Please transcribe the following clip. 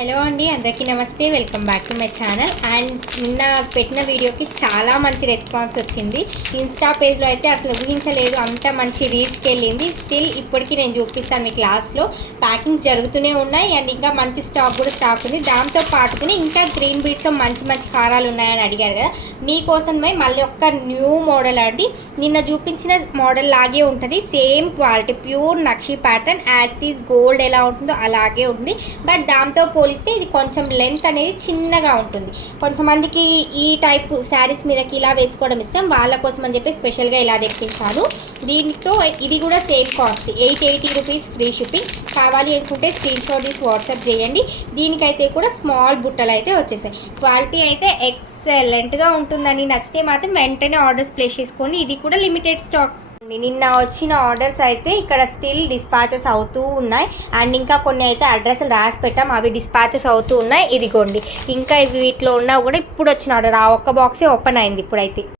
Hello అండి, అందరికీ నమస్తే. Welcome back to my channel. And నిన్న పెట్టిన వీడియోకి చాలా మంచి రెస్పాన్స్ వచ్చింది. ఇన్స్టా పేజ్లో అయితే అసలు ఊహించలేదు, అంత మంచి రీచ్కి వెళ్ళింది. స్టిల్ ఇప్పటికీ నేను చూపిస్తాను మీ క్లాస్లో. ప్యాకింగ్స్ జరుగుతూనే ఉన్నాయి అండ్ ఇంకా మంచి స్టాక్ ఉంది. దాంతో పాటుకుని ఇంకా గ్రీన్ బీట్స్లో మంచి మంచి హారాలు ఉన్నాయని అడిగారు కదా, మీకోసమే మళ్ళీ ఒక్క న్యూ మోడల్ అండి. నిన్న చూపించిన మోడల్ లాగే ఉంటుంది, same quality, pure nakshi pattern, as it is gold ఎలా ఉంటుందో అలాగే ఉంటుంది. బట్ దాంతో పోలిస్తే ఇది కొంచెం లెంత్ అనేది చిన్నగా ఉంటుంది. కొంతమందికి ఈ టైప్ శారీస్ మీదకి ఇలా వేసుకోవడం ఇష్టం, వాళ్ళ కోసం అని చెప్పి స్పెషల్గా ఇలా తెప్పించాను. దీంతో ఇది కూడా same cost, 880 rupees free shipping. కావాలి అనుకుంటే స్క్రీన్ షాట్ తీసి వాట్సాప్ చేయండి. దీనికైతే కూడా స్మాల్ బుట్టలు అయితే వచ్చేసాయి. క్వాలిటీ అయితే ఎక్సలెంట్గా ఉంటుందని, నచ్చితే మాత్రం వెంటనే ఆర్డర్స్ ప్లేస్ చేసుకోండి. ఇది కూడా లిమిటెడ్ స్టాక్. నిన్న వచ్చిన ఆర్డర్స్ అయితే ఇక్కడ స్టిల్ డిస్పాచెస్ అవుతూ ఉన్నాయి అండ్ ఇంకా కొన్ని అయితే అడ్రస్లు రాసి పెట్టాం, అవి డిస్పాచెస్ అవుతూ ఉన్నాయి. ఇదిగోండి, ఇంకా వీటిలో ఉన్నా కూడా ఇప్పుడు వచ్చిన ఆర్డర్, ఆ ఒక్క బాక్సే ఓపెన్ అయింది ఇప్పుడైతే.